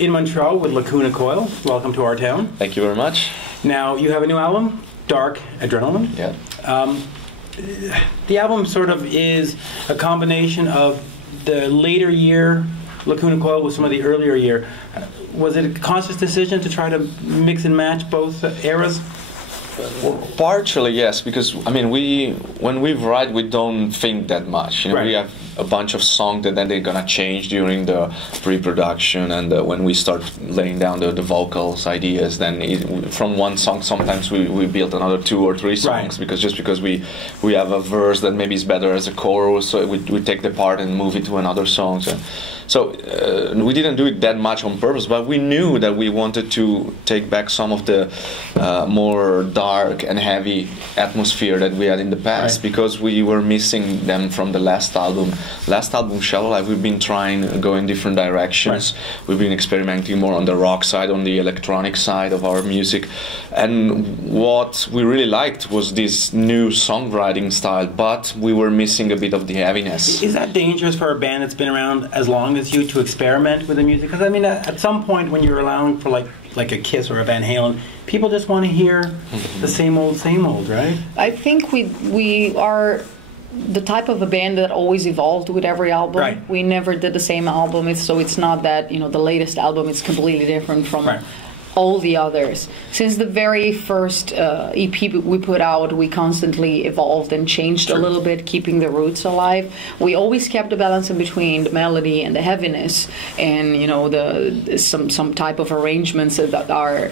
in Montreal with Lacuna Coil. Welcome to our town. Thank you very much. Now, you have a new album, Dark Adrenaline. Yeah. The album sort of is a combination of the later year Lacuna Coil with some of the earlier year. Was it a conscious decision to try to mix and match both eras? Well, partially, yes, because I mean, when we write, we don't think that much. You know, right. We have a bunch of songs that then they're gonna change during the pre-production, and when we start laying down the vocals, ideas, then from one song sometimes we build another 2 or 3 songs, right. because we have a verse that maybe is better as a chorus, so we take the part and move it to another song. So we didn't do it that much on purpose, but we knew that we wanted to take back some of the more dark and heavy atmosphere that we had in the past, right. Because we were missing them from the last album. Last album, Shallow Life, we've been trying to go in different directions. Right. We've been experimenting more on the rock side, on the electronic side of our music. And what we really liked was this new songwriting style, but we were missing a bit of the heaviness. Is that dangerous for a band that's been around as long as you to experiment with the music? Because I mean, at some point when you're allowing for like a Kiss or a Van Halen, people just want to hear the same old, right? I think we are the type of a band that always evolved with every album. Right. We never did the same album, so it's not that, you know, the latest album is completely different from right. all the others. Since the very first EP we put out, we constantly evolved and changed sure. a little bit, keeping the roots alive. We always kept the balance in between the melody and the heaviness, and you know, some type of arrangements that are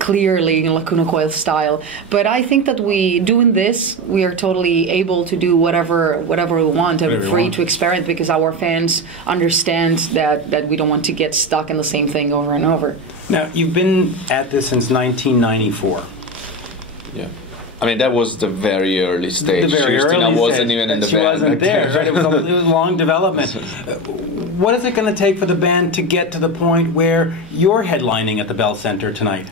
clearly in Lacuna Coil style. But I think that doing this, we are totally able to do whatever we want, and free to experiment, because our fans understand that we don't want to get stuck in the same thing over and over. Now, you've been at this since 1994. Yeah. I mean, that was the very early stage. Cristina wasn't even in the band. She wasn't there, right? It was a long development. What is it going to take for the band to get to the point where you're headlining at the Bell Center tonight?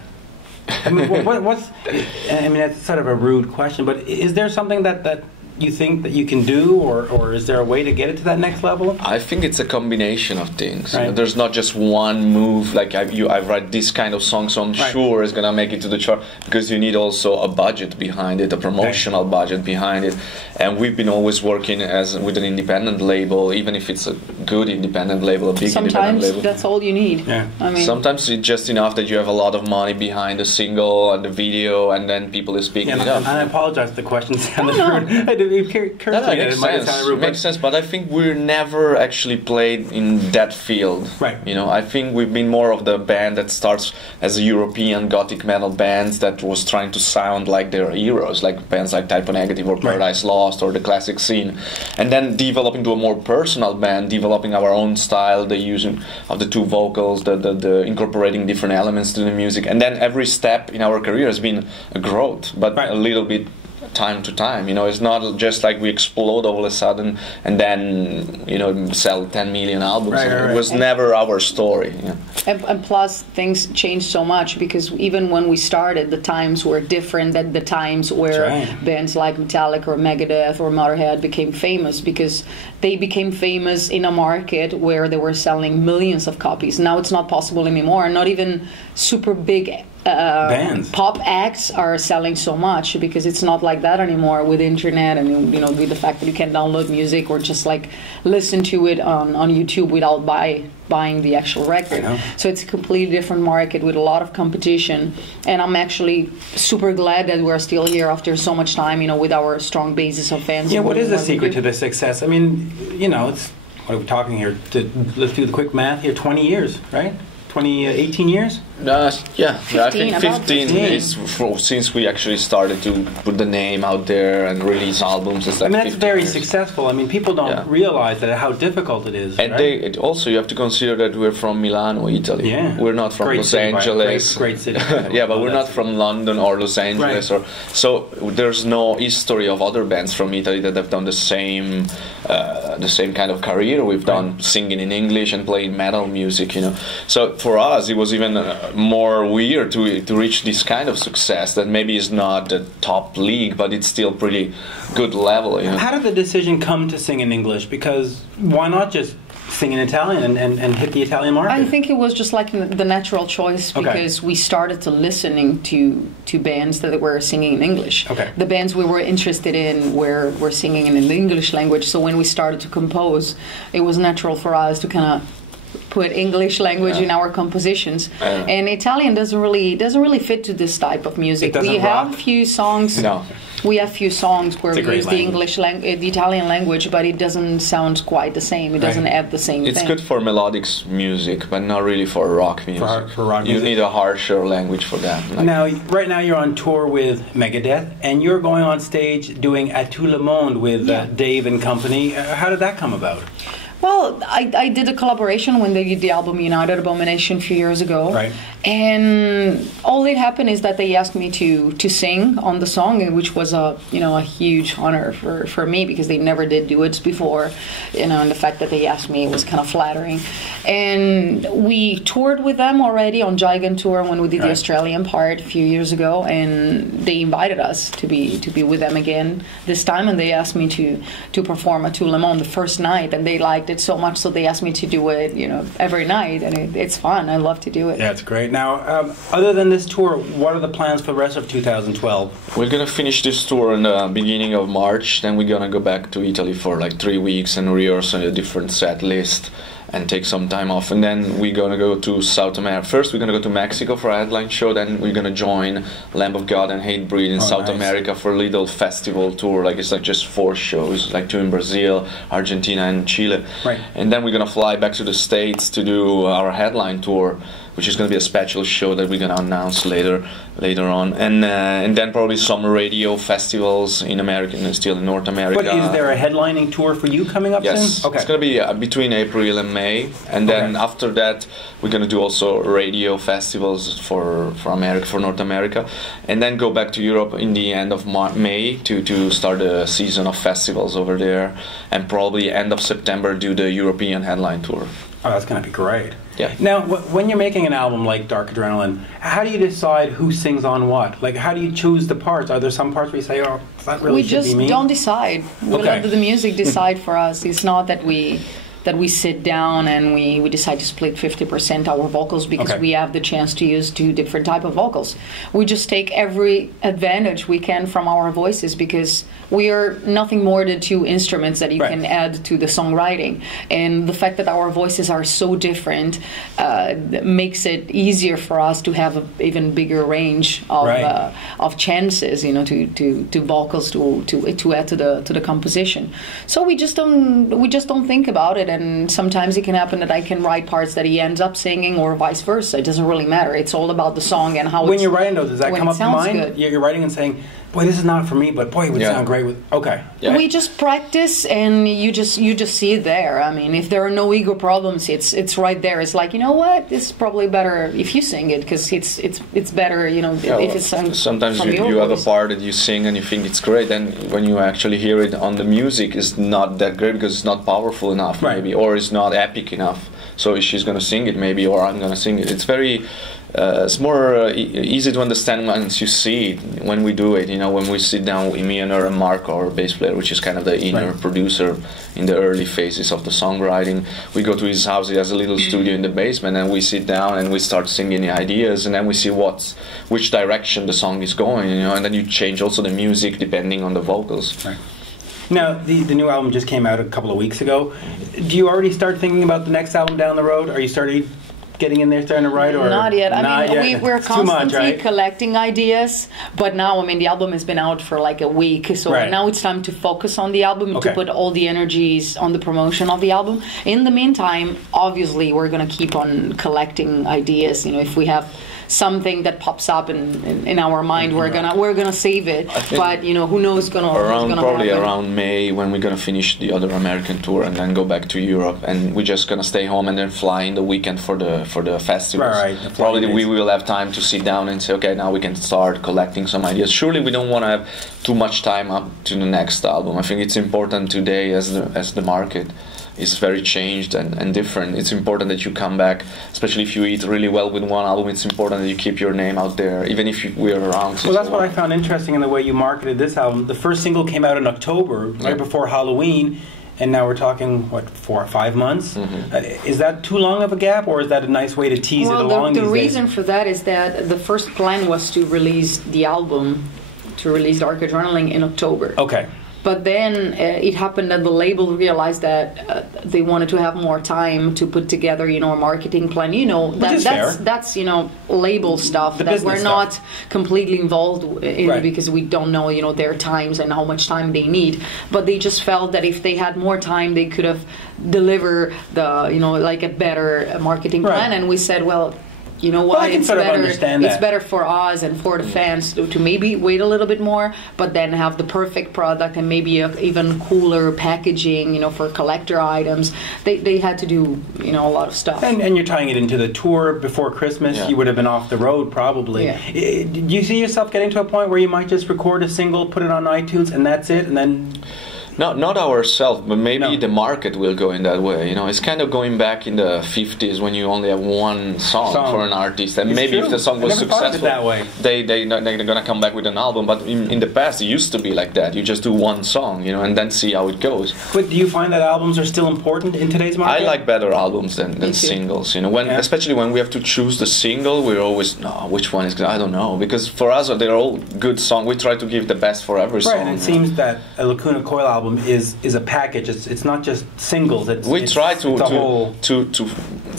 I mean, I mean, that's sort of a rude question, but is there something that you think that you can do, or is there a way to get it to that next level? I think it's a combination of things. Right. You know, there's not just one move. Like I write this kind of song, so I'm right. sure it's gonna make it to the chart, because you need also a budget behind it, a promotional right. budget behind it. And we've been always working with an independent label, even if it's a good independent label, a big independent label. Sometimes that's all you need. Yeah. I mean, sometimes it's just enough that you have a lot of money behind the single and the video, and then people is picking it up. And I apologize if the question sounded rude. It makes sense, but I think we're never actually played in that field. Right. You know, I think we've been more of the band that starts as a European gothic metal bands that was trying to sound like their heroes, like bands like Typo Negative or Paradise right. Lost or the classic scene, and then develop into a more personal band, developing our own style, the using of the 2 vocals, the incorporating different elements to the music, and then every step in our career has been a growth, but right. a little bit time to time. You know, it's not just like we explode all of a sudden and then, you know, sell 10 million albums. Right, right, it was never our story. Yeah. And plus, things changed so much, because even when we started, the times were different than the times where right. bands like Metallica or Megadeth or Motorhead became famous, because they became famous in a market where they were selling millions of copies. Now it's not possible anymore. Not even super big bands. Pop acts are selling so much, because it's not like that anymore with internet, and you know, with the fact that you can download music or just like listen to it on YouTube without buying the actual record. So it's a completely different market with a lot of competition, and I'm actually super glad that we're still here after so much time, you know, with our strong basis of fans. Yeah, what is the secret to the success? I mean, you know, it's, what are we talking here? Let's do the quick math here. 20 years, right? 18 years? Yeah, 15, I think 15 is since we actually started to put the name out there and release albums. It's like, I mean, that's very years. Successful. I mean, people don't realize how difficult it is. And right? Also, you have to consider that we're from Milano, Italy. Yeah. We're not from Los Angeles. Great city. Yeah, but we're not from London or Los Angeles. Right. So there's no history of other bands from Italy that have done the same kind of career we've done, singing in English and playing metal music, you know. So for us, it was even more weird to reach this kind of success that maybe is not the top league, but it's still pretty good level. You know? How did the decision come to sing in English? Because why not just sing in Italian and hit the Italian market? I think it was just like the natural choice because we started to listening to bands that were singing in English. Okay. The bands we were interested in were singing in the English language. So when we started to compose, it was natural for us to kind of put English language in our compositions. And Italian doesn't really fit to this type of music. We have a few songs. No. We have few songs where we use language. the Italian language, but it doesn't sound quite the same. It doesn't add the same thing. It's good for melodic music, but not really for rock music. For rock music. You need a harsher language for that. Now, right now you're on tour with Megadeth, and you're going on stage doing À Tout le Monde with Dave and company. How did that come about? Well, I did a collaboration when they did the album United Abomination a few years ago. Right. And all that happened is that they asked me to sing on the song, which was a huge honor for me because they never did duets before. And the fact that they asked me was kind of flattering. And we toured with them already on Gigant Tour when we did the Australian part a few years ago, and they invited us to be with them again this time, and they asked me to perform À Tout le Monde the first night, and they liked it so much, so they asked me to do it, every night, and it's fun. I love to do it. Yeah, it's great. Now, other than this tour, what are the plans for the rest of 2012? We're gonna finish this tour in the beginning of March. Then we're gonna go back to Italy for like 3 weeks and rehearse a different set list and take some time off. And then we're gonna go to South America. First, we're gonna go to Mexico for a headline show. Then we're gonna join Lamb of God and Hatebreed in South America for a little festival tour. Like it's like just 4 shows, like 2 in Brazil, Argentina, and Chile. Right. And then we're gonna fly back to the States to do our headline tour, which is going to be a special show that we're going to announce later on, and then probably some radio festivals in America, and still in North America. But is there a headlining tour for you coming up soon? Yes, Okay. it's going to be between April and May, and then after that we're going to do also radio festivals for America, for North America, and then go back to Europe in the end of May to start a season of festivals over there, and probably end of September do the European headline tour. Oh, that's going to be great. Yeah. Now, when you're making an album like Dark Adrenaline, how do you decide who sings on what? Like, how do you choose the parts? Are there some parts where you say, oh, that really should be me? We just don't decide. We let the music decide for us. It's not that we sit down and we decide to split 50% our vocals because we have the chance to use 2 different type of vocals. We just take every advantage we can from our voices because we are nothing more than 2 instruments that you can add to the songwriting. And the fact that our voices are so different makes it easier for us to have an even bigger range of chances, to vocals to add to the composition. So we just don't think about it. And sometimes it can happen that I can write parts that he ends up singing, or vice versa. It doesn't really matter. It's all about the song and how. When you're writing those, does that come up to mind? Good. You're writing and saying, "Boy, this is not for me," but boy, it would sound great with. Okay. Yeah. We just practice, and you just see it there. I mean, if there are no ego problems, it's right there. It's like, you know what? This is probably better if you sing it because it's better. If it's sung. Sometimes from you your have a voice. part that you sing and you think it's great, then when you actually hear it on the music, it's not that great because it's not powerful enough, maybe, or it's not epic enough. So she's gonna sing it, maybe, or I'm gonna sing it. It's very. It's more easy to understand once you see it, when we do it, when we sit down with me and her and Marco, our bass player, which is kind of the inner producer in the early phases of the songwriting. We go to his house, he has a little studio in the basement, and we sit down and we start singing the ideas, and then we see which direction the song is going, and then you change also the music depending on the vocals. Right. Now, the new album just came out a couple of weeks ago. Do you already start thinking about the next album down the road? Are you getting in there, starting to write, or not yet? We're constantly much, collecting ideas, but now the album has been out for like a week, so now it's time to focus on the album, to put all the energies on the promotion of the album. In the meantime, obviously, we're going to keep on collecting ideas. If we have something that pops up in our mind, we're gonna save it. But who knows around May, when we're gonna finish the other American tour and then go back to Europe, and we're just gonna stay home and then fly in the weekend for the festivals. Right. Probably we will have time to sit down and say, okay, now we can start collecting some ideas. Surely we don't want to have too much time up to the next album. I think it's important today as the market is very changed and different. It's important that you come back, especially if you eat really well with one album. It's important that you keep your name out there, even if we're around. Well, that's what I found interesting in the way you marketed this album. The first single came out in October, right before Halloween. and now we're talking, what, 4 or 5 months? Is that too long of a gap, or is that a nice way to tease it along the these reason days? for that is that the first plan was to release the album, to release Dark Adrenaline in October. Okay. But then it happened that the label realized that they wanted to have more time to put together, you know, a marketing plan. You know, that's you know, label stuff that we're not completely involved in because we don't know, you know, their times and how much time they need. But they just felt that if they had more time, they could have delivered the, you know, like a better marketing plan. And we said, well, you know what, it's better for us and for the fans to maybe wait a little bit more, but then have the perfect product and maybe a even cooler packaging, you know, for collector items. They had to do, you know, a lot of stuff. And you're tying it into the tour before Christmas. You would have been off the road probably. Do you see yourself getting to a point where you might just record a single, put it on iTunes, and that's it, and then... No, not ourselves, but maybe the market will go in that way. You know, it's kind of going back in the 50s when you only have one song for an artist, and maybe if the song was successful, they're gonna come back with an album. But in the past, it used to be like that. You just do one song, you know, and then see how it goes. But do you find that albums are still important in today's market? I like better albums than singles. You know, especially when we have to choose the single, we're always which one is good? I don't know, because for us they're all good songs. We try to give the best for every song. And it seems that a Lacuna Coil album is a package. It's not just singles. We try to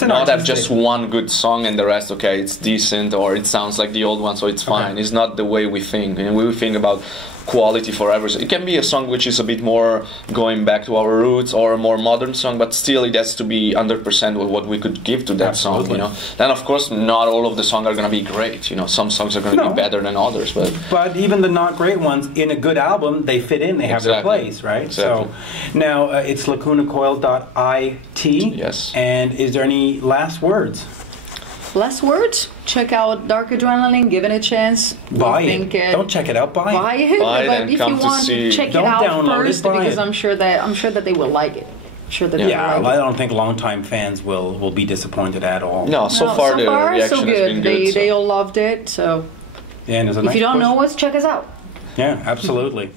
not have just one good song and the rest, okay, it's decent or it sounds like the old one, so it's fine. It's not the way we think. And we think about quality for everything. It can be a song which is a bit more going back to our roots, or a more modern song, but still it has to be 100% with what we could give to that song, you know. Then of course not all of the songs are going to be great, you know. Some songs are going to be better than others, but even the not great ones in a good album, they fit in, they have their place, right? So now it's lacunacoil.it. Yes. And is there any last words? Last words? Check out Dark Adrenaline, give it a chance. Buy it. Don't check it out, buy it. Buy it, but if you want to check it out first, because I'm sure that they will like it. I don't think longtime fans will be disappointed at all. No, so far the reaction has been good. They all loved it, so and if you don't know us, check us out. Yeah, absolutely.